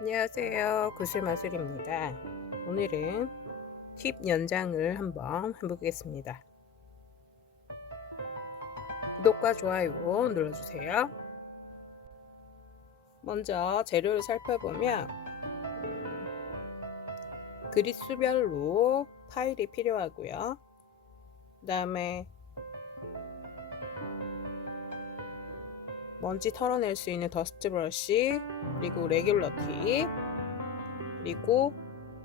안녕하세요. 구슬마술입니다. 오늘은 팁 연장을 한번 해보겠습니다. 구독과 좋아요 눌러주세요. 먼저 재료를 살펴보면 그릿 수별로 파일이 필요하고요. 그 다음에 먼지 털어낼 수 있는 더스트 브러쉬, 그리고 레귤러 팁, 그리고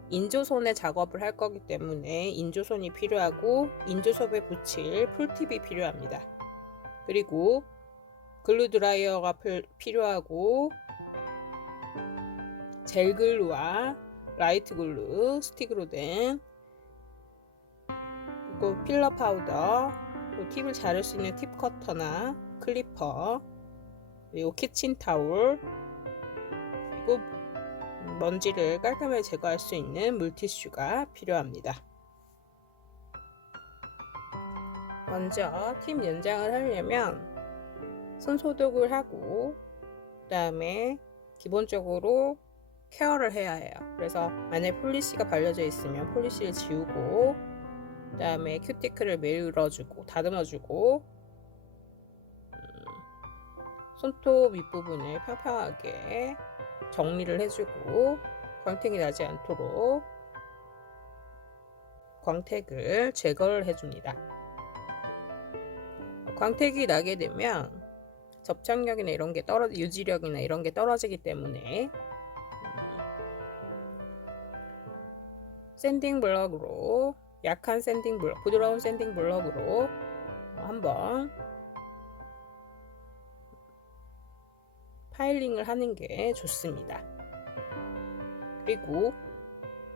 인조손에 작업을 할 거기 때문에 인조손이 필요하고 인조섭에 붙일 풀팁이 필요합니다. 그리고 글루 드라이어가 필요하고 젤 글루와 라이트 글루, 스틱으로 된, 그리고 필러 파우더, 그리고 팁을 자를 수 있는 팁 커터나 클리퍼, 그리고 키친 타올, 그리고 먼지를 깔끔하게 제거할 수 있는 물티슈가 필요합니다. 먼저 팁 연장을 하려면 손 소독을 하고 그 다음에 기본적으로 케어를 해야 해요. 그래서 만약에 폴리시가 발려져 있으면 폴리시를 지우고 그 다음에 큐티클을 밀어주고 다듬어주고 손톱 윗부분을 평평하게 정리를 해주고 광택이 나지 않도록 광택을 제거를 해줍니다. 광택이 나게 되면 접착력이나 이런 게 유지력이나 이런 게 떨어지기 때문에 샌딩 블럭으로, 약한 샌딩 블럭, 부드러운 샌딩 블럭으로 한번 파일링을 하는 게 좋습니다. 그리고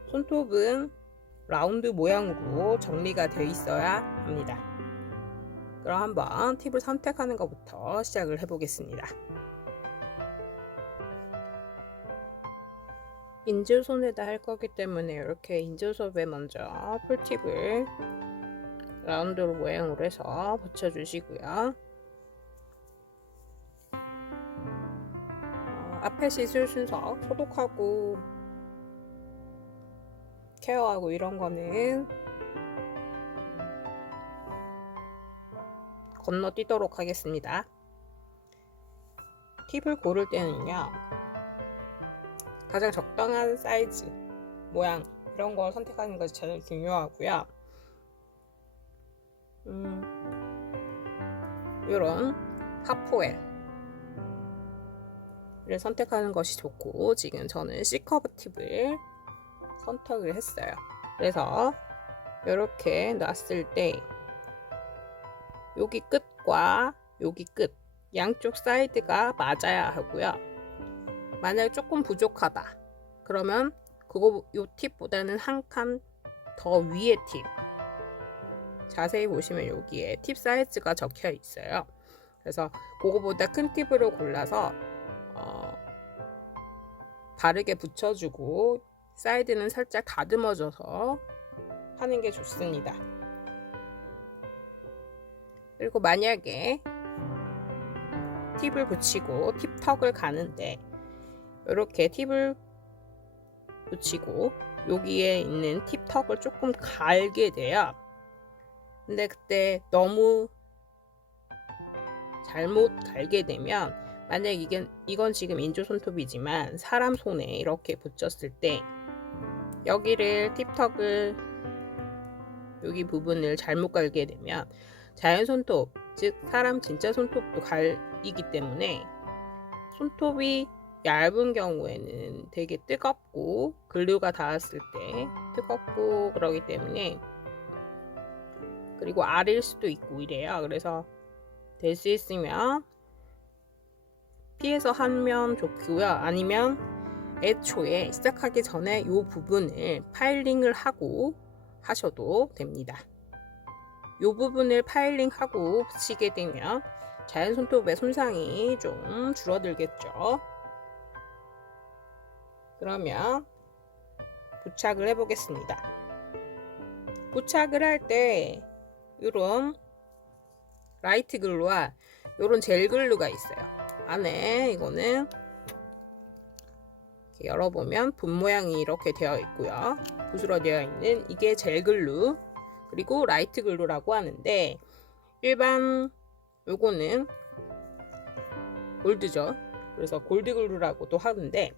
손톱은 라운드 모양으로 정리가 되어 있어야 합니다. 그럼 한번 팁을 선택하는 것부터 시작을 해보겠습니다. 인조손에다 할 거기 때문에 이렇게 인조섭에 먼저 풀팁을 라운드 모양으로 해서 붙여주시고요. 앞에 시술 순서 소독하고 케어하고 이런 거는 건너뛰도록 하겠습니다. 팁을 고를 때는요, 가장 적당한 사이즈, 모양 이런 걸 선택하는 것이 제일 중요하고요. 이런 하프웰을 선택하는 것이 좋고, 지금 저는 C커브 팁을 선택을 했어요. 그래서 이렇게 놨을 때 여기 끝과 여기 끝 양쪽 사이드가 맞아야 하고요. 만약에 조금 부족하다 그러면 요 팁보다는 한 칸 더 위에 팁, 자세히 보시면 여기에 팁 사이즈가 적혀 있어요. 그래서 그거보다 큰 팁으로 골라서 바르게 붙여주고 사이드는 살짝 다듬어줘서 하는 게 좋습니다. 그리고 만약에 팁을 붙이고 팁턱을 가는데 이렇게 팁을 붙이고 여기에 있는 팁턱을 조금 갈게 돼요. 근데 그때 너무 잘못 갈게 되면, 만약 이건 지금 인조 손톱이지만 사람 손에 이렇게 붙였을 때 여기를 팁턱을 여기 부분을 잘못 갈게 되면 자연 손톱, 즉 사람 진짜 손톱도 갈리기 때문에 손톱이 얇은 경우에는 되게 뜨겁고 글루가 닿았을 때 뜨겁고 그러기 때문에, 그리고 아릴 수도 있고 이래요. 그래서 될 수 있으면 피해서 하면 좋고요. 아니면 애초에 시작하기 전에 이 부분을 파일링을 하고 하셔도 됩니다. 이 부분을 파일링하고 붙이게 되면 자연 손톱의 손상이 좀 줄어들겠죠. 그러면 부착을 해보겠습니다. 부착을 할 때 이런 라이트 글루와 이런 젤 글루가 있어요. 안에 이거는 이렇게 열어보면 분 모양이 이렇게 되어 있고요. 붓으로 되어 있는 이게 젤 글루, 그리고 라이트 글루라고 하는데, 일반 요거는 골드죠. 그래서 골드 글루라고도 하는데,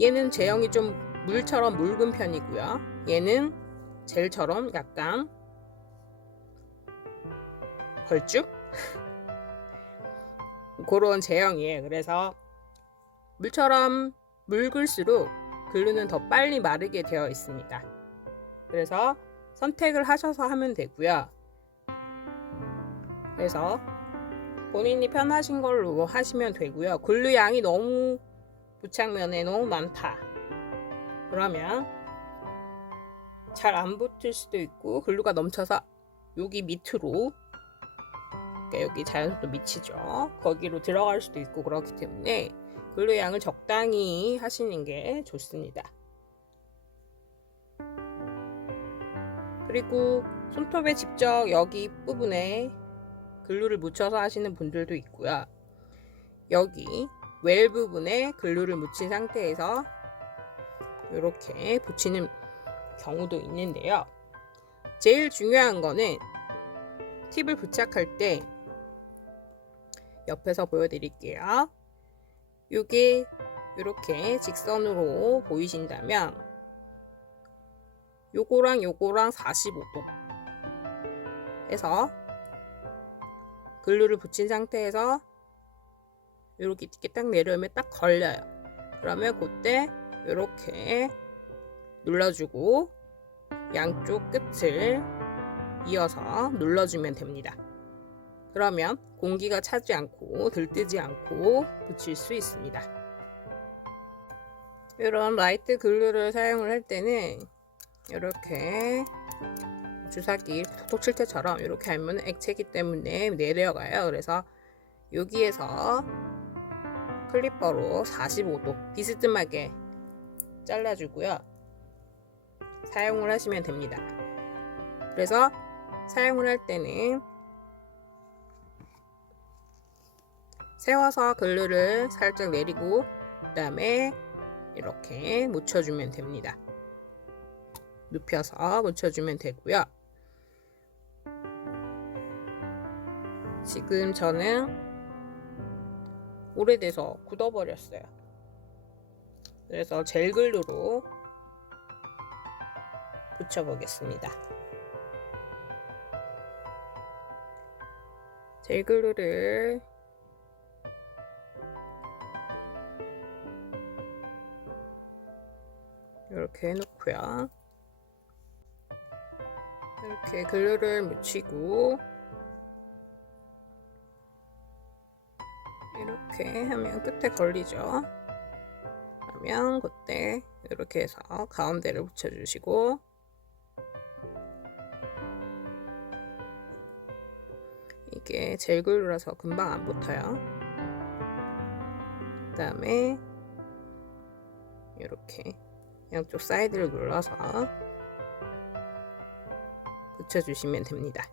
얘는 제형이 좀 물처럼 묽은 편이고요. 얘는 젤처럼 약간 걸쭉? 그런 제형이에요. 그래서 물처럼 묽을수록 글루는 더 빨리 마르게 되어 있습니다. 그래서 선택을 하셔서 하면 되고요. 그래서 본인이 편하신 걸로 하시면 되고요. 글루 양이 너무 부착면에 너무 많다 그러면 잘 안 붙을 수도 있고, 글루가 넘쳐서 여기 밑으로, 그러니까 여기 자연스도 밑이죠, 거기로 들어갈 수도 있고, 그렇기 때문에 글루 양을 적당히 하시는 게 좋습니다. 그리고 손톱에 직접 여기 부분에 글루를 묻혀서 하시는 분들도 있고요. 여기 웰 부분에 글루를 묻힌 상태에서 이렇게 붙이는 경우도 있는데요. 제일 중요한 거는 팁을 부착할 때, 옆에서 보여드릴게요. 이게 이렇게 직선으로 보이신다면 요거랑 요거랑 45도 해서 글루를 붙인 상태에서 이렇게 딱 내려오면 딱 걸려요. 그러면 그때 이렇게 눌러주고 양쪽 끝을 이어서 눌러주면 됩니다. 그러면 공기가 차지 않고 들뜨지 않고 붙일 수 있습니다. 이런 라이트 글루를 사용을 할 때는 이렇게 주사기 톡톡 칠 때처럼 이렇게 하면 액체이기 때문에 내려가요. 그래서 여기에서 클리퍼로 45도 비스듬하게 잘라주고요. 사용을 하시면 됩니다. 그래서 사용을 할 때는 세워서 글루를 살짝 내리고 그 다음에 이렇게 묻혀주면 됩니다. 눕혀서 묻혀주면 되고요. 지금 저는 오래돼서 굳어버렸어요. 그래서 젤글루로 붙여보겠습니다. 젤글루를 이렇게 해놓고요. 이렇게 글루를 묻히고 이렇게 하면 끝에 걸리죠. 그러면 그때 이렇게 해서 가운데를 붙여주시고, 이게 젤글루라서 금방 안 붙어요. 그 다음에 이렇게 양쪽 사이드를 눌러서 붙여주시면 됩니다.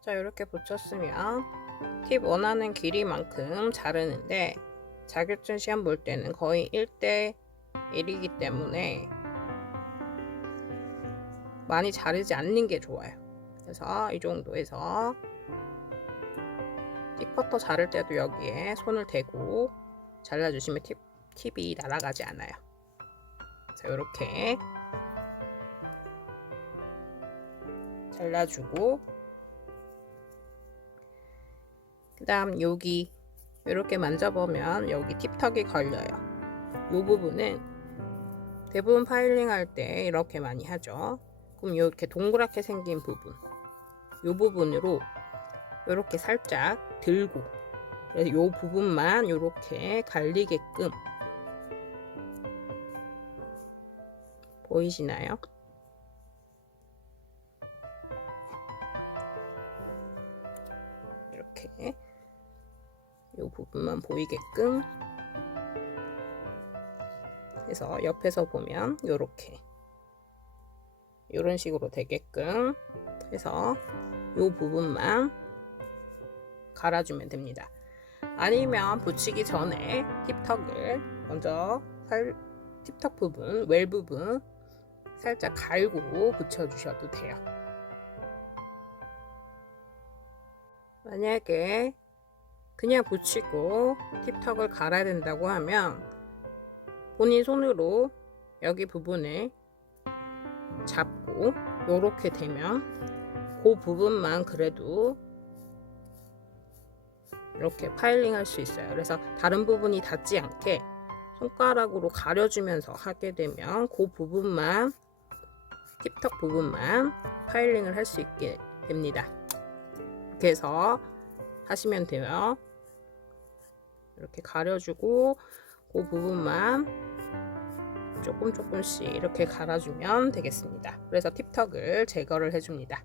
자, 이렇게 붙였으면 팁 원하는 길이만큼 자르는데, 자격증 시험 볼 때는 거의 1대1이기 때문에 많이 자르지 않는 게 좋아요. 그래서 이 정도에서 팁커터 자를 때도 여기에 손을 대고 잘라주시면 팁이 날아가지 않아요. 자, 이렇게 잘라주고, 그 다음 여기 이렇게 만져보면 여기 팁턱이 걸려요. 이 부분은 대부분 파일링 할 때 이렇게 많이 하죠. 그럼 이렇게 동그랗게 생긴 부분, 이 부분으로 이렇게 살짝 들고, 그래서 이 부분만 이렇게 갈리게끔, 보이시나요? 이렇게 이 부분만 보이게끔 해서 옆에서 보면 이렇게 이런 식으로 되게끔 해서 이 부분만 갈아주면 됩니다. 아니면 붙이기 전에 팁턱을 먼저 팁턱 부분, 웰 부분 살짝 갈고 붙여주셔도 돼요. 만약에 그냥 붙이고 팁턱을 갈아야 된다고 하면 본인 손으로 여기 부분을 잡고 요렇게 되면 그 부분만 그래도 이렇게 파일링 할 수 있어요. 그래서 다른 부분이 닿지 않게 손가락으로 가려주면서 하게 되면 그 부분만, 팁턱 부분만 파일링을 할 수 있게 됩니다. 이렇게 해서 하시면 돼요. 이렇게 가려주고 그 부분만 조금씩 이렇게 갈아주면 되겠습니다. 그래서 팁턱을 제거를 해줍니다.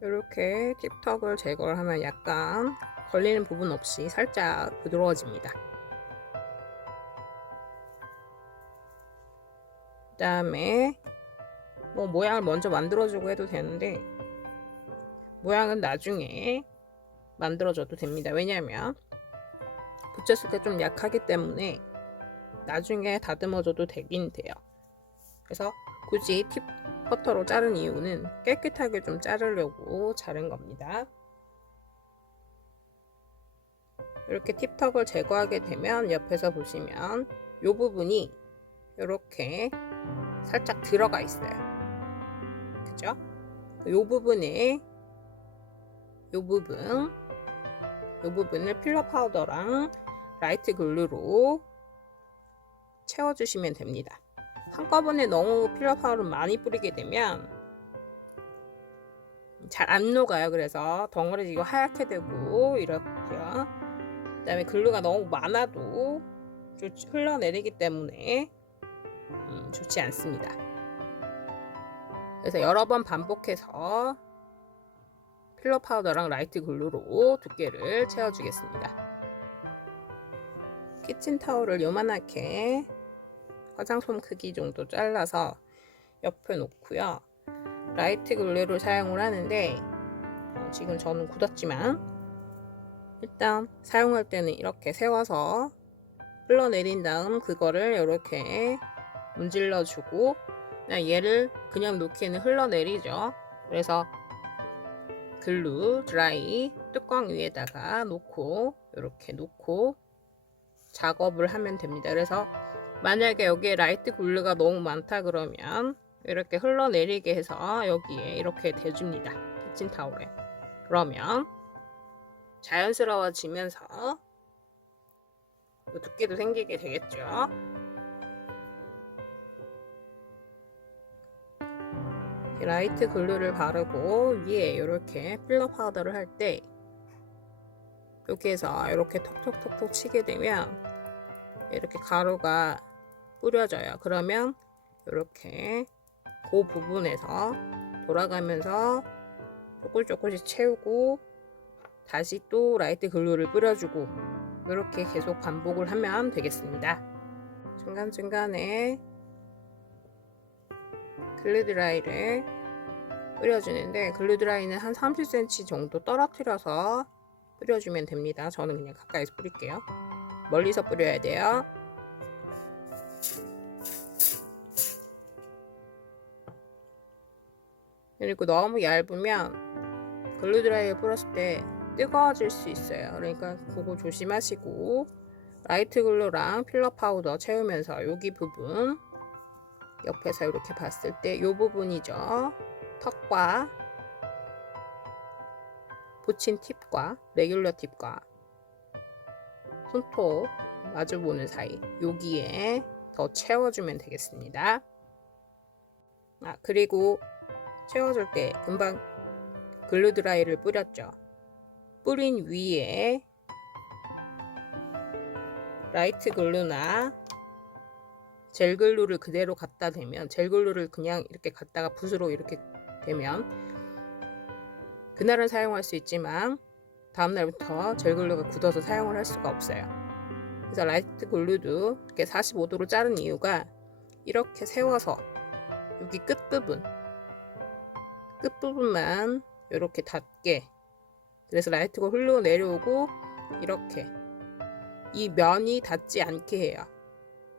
이렇게 팁턱을 제거를 하면 약간 걸리는 부분 없이 살짝 부드러워집니다. 그 다음에 뭐 모양을 먼저 만들어주고 해도 되는데 모양은 나중에 만들어줘도 됩니다. 왜냐하면 붙였을 때 좀 약하기 때문에 나중에 다듬어줘도 되긴 돼요. 그래서 굳이 팁 커터로 자른 이유는 깨끗하게 좀 자르려고 자른 겁니다. 이렇게 팁턱을 제거하게 되면 옆에서 보시면 이 부분이 이렇게 살짝 들어가 있어요. 그죠? 이 부분에 이 부분을 필러 파우더랑 라이트 글루로 채워주시면 됩니다. 한꺼번에 너무 필러 파우더를 많이 뿌리게 되면 잘 안 녹아요. 그래서 덩어리지고 하얗게 되고 이렇고요. 그 다음에 글루가 너무 많아도 흘러내리기 때문에 좋지 않습니다. 그래서 여러 번 반복해서 필러 파우더랑 라이트 글루로 두께를 채워주겠습니다. 키친타올을 요만하게 화장솜 크기 정도 잘라서 옆에 놓고요. 라이트 글루를 사용을 하는데 지금 저는 굳었지만 일단 사용할 때는 이렇게 세워서 흘러내린 다음 그거를 이렇게 문질러 주고 얘를 그냥 놓기에는 흘러내리죠. 그래서 글루 드라이 뚜껑 위에다가 놓고 이렇게 놓고 작업을 하면 됩니다. 그래서 만약에 여기에 라이트 글루가 너무 많다 그러면 이렇게 흘러내리게 해서 여기에 이렇게 대줍니다. 키친타올에. 그러면 자연스러워지면서 두께도 생기게 되겠죠. 라이트 글루를 바르고 위에 이렇게 필러 파우더를 할 때 여기에서 이렇게 톡톡톡톡 치게 되면 이렇게 가루가 뿌려져요. 그러면 이렇게 그 부분에서 돌아가면서 조금씩 채우고 다시 또 라이트 글루를 뿌려주고 이렇게 계속 반복을 하면 되겠습니다. 중간중간에 글루드라이를 뿌려주는데 글루드라이는 한 30cm 정도 떨어뜨려서 뿌려주면 됩니다. 저는 그냥 가까이서 뿌릴게요. 멀리서 뿌려야 돼요. 그리고 너무 얇으면 글루드라이를 뿌렸을 때 뜨거워질 수 있어요. 그러니까 그거 조심하시고 라이트 글루랑 필러 파우더 채우면서 여기 부분 옆에서 이렇게 봤을 때 이 부분이죠. 턱과 붙인 팁과 레귤러 팁과 손톱 마주보는 사이 여기에 더 채워주면 되겠습니다. 그리고 채워줄 때 금방 글루드라이를 뿌렸죠. 뿌린 위에 라이트 글루나 젤글루를 그대로 갖다 대면 젤글루를 그냥 이렇게 갖다가 붓으로 이렇게 대면 그날은 사용할 수 있지만 다음날부터 젤글루가 굳어서 사용을 할 수가 없어요. 그래서 라이트 글루도 이렇게 45도로 자른 이유가 이렇게 세워서 여기 끝부분만 이렇게 닿게, 그래서 라이트가 흘러 내려오고 이렇게 이 면이 닿지 않게 해요.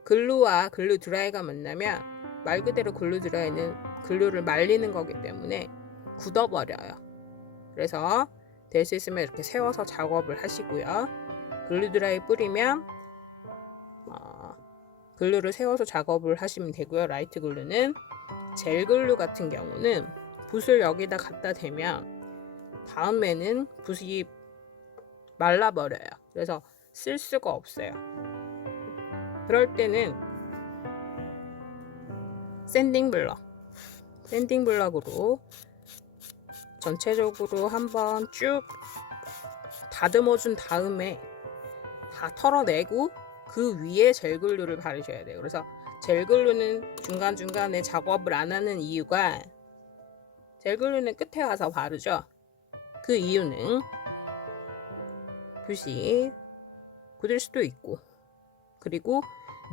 글루와 글루 드라이가 만나면 말 그대로 글루 드라이는 글루를 말리는 거기 때문에 굳어버려요. 그래서 될 수 있으면 이렇게 세워서 작업을 하시고요. 글루 드라이 뿌리면 글루를 세워서 작업을 하시면 되고요. 라이트 글루는 젤 글루 같은 경우는 붓을 여기다 갖다 대면 다음에는 붓이 말라버려요. 그래서 쓸 수가 없어요. 그럴 때는 샌딩 블럭으로 전체적으로 한번 쭉 다듬어 준 다음에 다 털어내고 그 위에 젤글루를 바르셔야 돼요. 그래서 젤글루는 중간중간에 작업을 안 하는 이유가 젤글루는 끝에 와서 바르죠. 그 이유는 붓이 굳을 수도 있고 그리고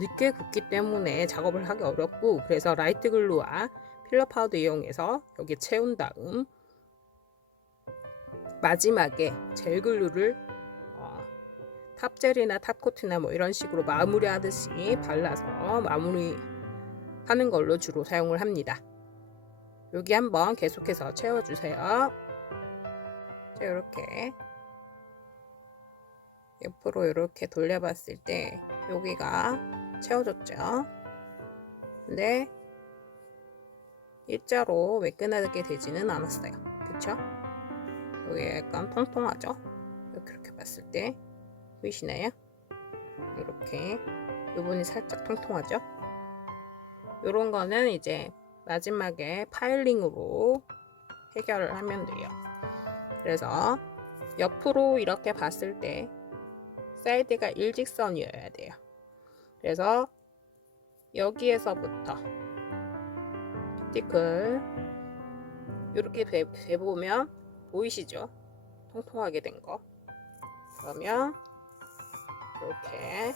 늦게 굳기 때문에 작업을 하기 어렵고 그래서 라이트 글루와 필러 파우더 이용해서 여기 채운 다음 마지막에 젤 글루를 탑젤이나 탑코트나 뭐 이런 식으로 마무리 하듯이 발라서 마무리 하는 걸로 주로 사용을 합니다. 여기 한번 계속해서 채워주세요. 자, 이렇게 옆으로 이렇게 돌려봤을 때 여기가 채워졌죠. 근데 일자로 매끈하게 되지는 않았어요. 그쵸? 여기 약간 통통하죠? 이렇게 봤을 때 보이시나요? 이렇게 부분이 살짝 통통하죠? 이런 거는 이제 마지막에 파일링으로 해결을 하면 돼요. 그래서 옆으로 이렇게 봤을 때 사이드가 일직선이어야 돼요. 그래서 여기에서부터 티클 이렇게 대보면 보이시죠? 통통하게 된 거. 그러면 이렇게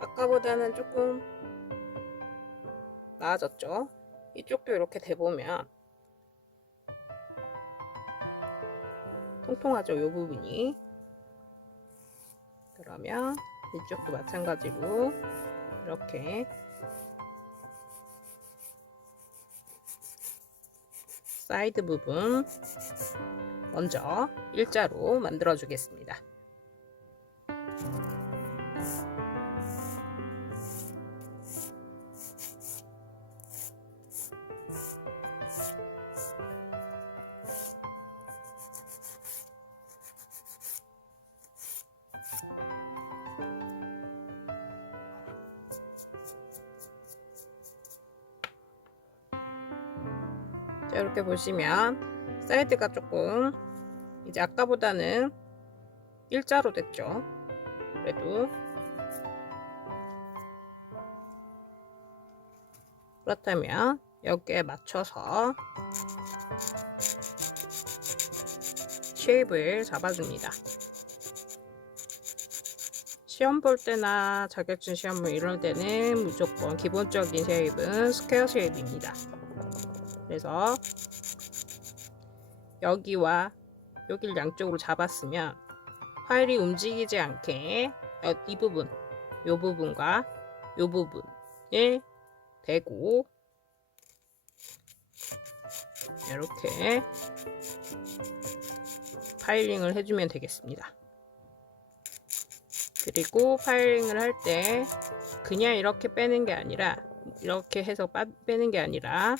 아까보다는 조금 나아졌죠? 이쪽도 이렇게 대보면 통통하죠? 이 부분이. 그러면 이쪽도 마찬가지로 이렇게 사이드 부분 먼저 일자로 만들어 주겠습니다. 자, 이렇게 보시면 사이드가 조금 이제 아까보다는 일자로 됐죠. 그래도 그렇다면 여기에 맞춰서 쉐입을 잡아줍니다. 시험 볼 때나 자격증 시험 이럴 때는 무조건 기본적인 쉐입은 스퀘어 쉐입입니다. 그래서 여기와 여기를 양쪽으로 잡았으면 파일이 움직이지 않게 이 부분, 이 부분과 이 부분을 대고 이렇게 파일링을 해주면 되겠습니다. 그리고 파일링을 할 때 그냥 이렇게 빼는 게 아니라 이렇게 해서 빼는 게 아니라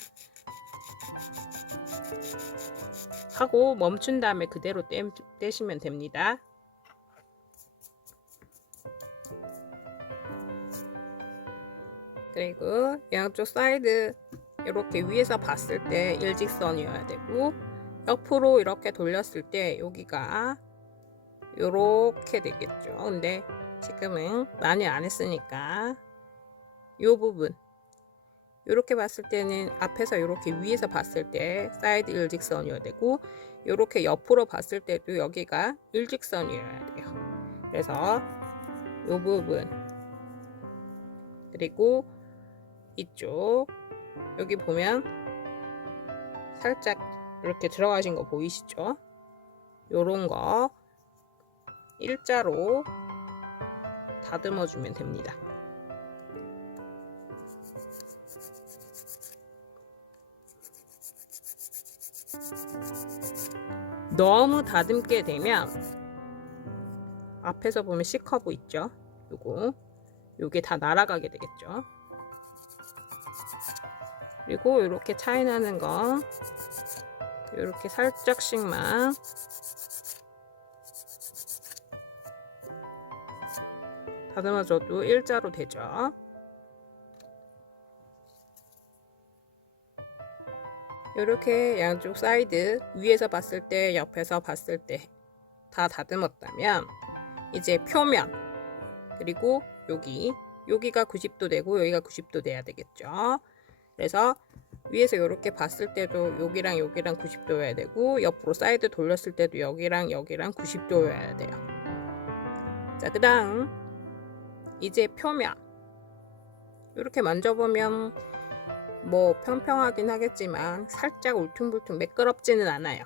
하고 멈춘 다음에 그대로 떼시면 됩니다. 그리고 양쪽 사이드 이렇게 위에서 봤을 때 일직선이어야 되고 옆으로 이렇게 돌렸을 때 여기가 이렇게 되겠죠. 근데 지금은 많이 안 했으니까 이 부분 이렇게 봤을 때는 앞에서 이렇게 위에서 봤을 때 사이드 일직선이어야 되고 이렇게 옆으로 봤을 때도 여기가 일직선이어야 돼요. 그래서 이 부분 그리고 이쪽 여기 보면 살짝 이렇게 들어가신 거 보이시죠? 요런 거 일자로 다듬어 주면 됩니다. 너무 다듬게 되면 앞에서 보면 C커브 있죠? 요게 다 날아가게 되겠죠? 그리고 이렇게 차이 나는 거 이렇게 살짝씩만 다듬어줘도 일자로 되죠. 이렇게 양쪽 사이드 위에서 봤을 때 옆에서 봤을 때 다 다듬었다면 이제 표면 그리고 여기가 90도 되고 여기가 90도 돼야 되겠죠. 그래서 위에서 이렇게 봤을 때도 여기랑 90도여야 되고 옆으로 사이드 돌렸을 때도 여기랑 90도여야 돼요. 자, 그 다음 이제 표면 이렇게 만져보면 뭐 평평하긴 하겠지만 살짝 울퉁불퉁 매끄럽지는 않아요.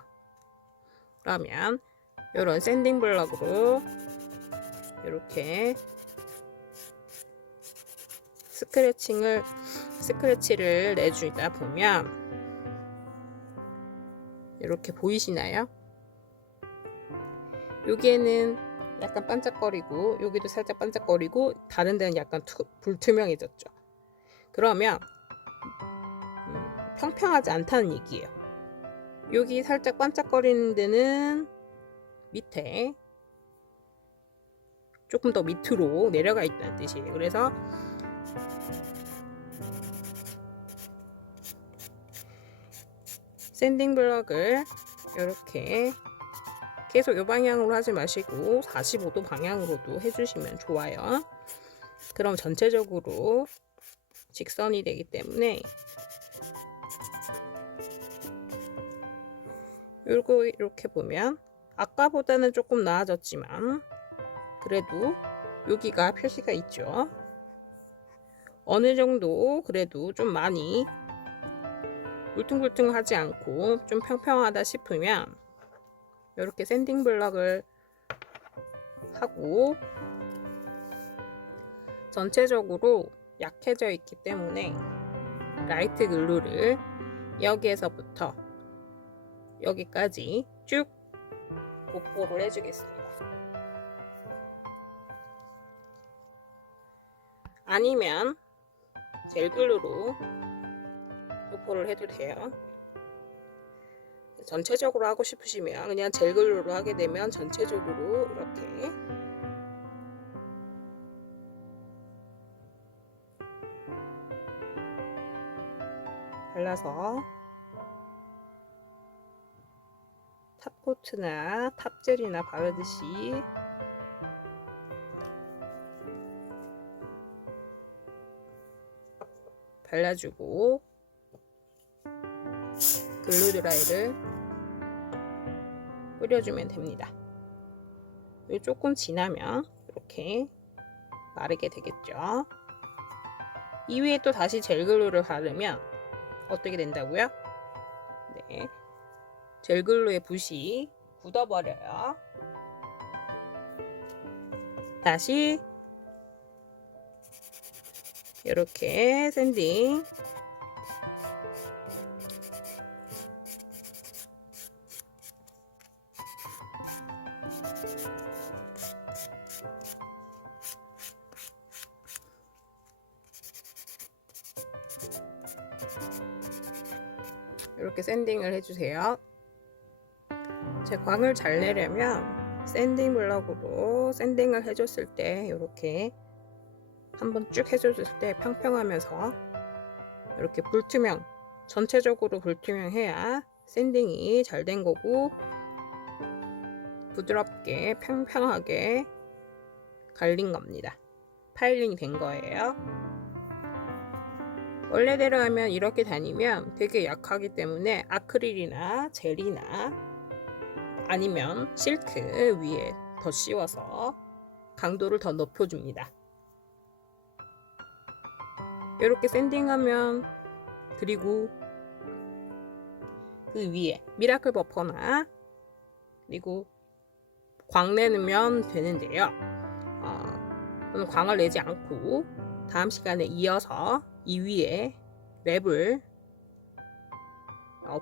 그러면 이런 샌딩 블럭으로 이렇게 스크래치를 내주다 보면 이렇게 보이시나요? 여기에는 약간 반짝거리고 여기도 살짝 반짝거리고 다른 데는 약간 불투명해졌죠. 그러면 평평하지 않다는 얘기예요. 여기 살짝 반짝거리는 데는 밑에 조금 더 밑으로 내려가 있다는 뜻이에요. 그래서 샌딩 블럭을 이렇게 계속 이 방향으로 하지 마시고 45도 방향으로도 해주시면 좋아요. 그럼 전체적으로 직선이 되기 때문에 이렇게 보면 아까보다는 조금 나아졌지만 그래도 여기가 표시가 있죠. 어느 정도 그래도 좀 많이 울퉁불퉁하지 않고 좀 평평하다 싶으면 이렇게 샌딩 블럭을 하고 전체적으로 약해져 있기 때문에 라이트 글루를 여기에서부터 여기까지 쭉 복보를 해주겠습니다. 아니면 젤글루로 도포를 해도 돼요. 전체적으로 하고 싶으시면 그냥 젤글루로 하게 되면 전체적으로 이렇게 발라서 탑코트나 탑젤이나 바르듯이 발라주고 글루 드라이를 뿌려주면 됩니다. 조금 지나면 이렇게 마르게 되겠죠. 이후에 또 다시 젤글루를 바르면 어떻게 된다고요? 네, 젤글루의 붓이 굳어버려요. 다시 이렇게 샌딩 이렇게 샌딩을 해주세요. 제 광을 잘 내려면 샌딩 블럭으로 샌딩을 해줬을 때 이렇게 한번 쭉 해줬을 때 평평하면서 이렇게 불투명, 전체적으로 불투명해야 샌딩이 잘 된 거고 부드럽게 평평하게 갈린 겁니다. 파일링이 된 거예요. 원래대로 하면 이렇게 다니면 되게 약하기 때문에 아크릴이나 젤이나 아니면 실크 위에 더 씌워서 강도를 더 높여줍니다. 이렇게 샌딩하면 그리고 그 위에 미라클 버퍼나 그리고 광 내면 되는데요. 저는 광을 내지 않고 다음 시간에 이어서 이 위에 랩을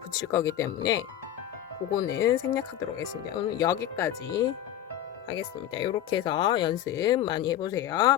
붙일 거기 때문에 그거는 생략하도록 하겠습니다. 오늘 여기까지 하겠습니다. 이렇게 해서 연습 많이 해보세요.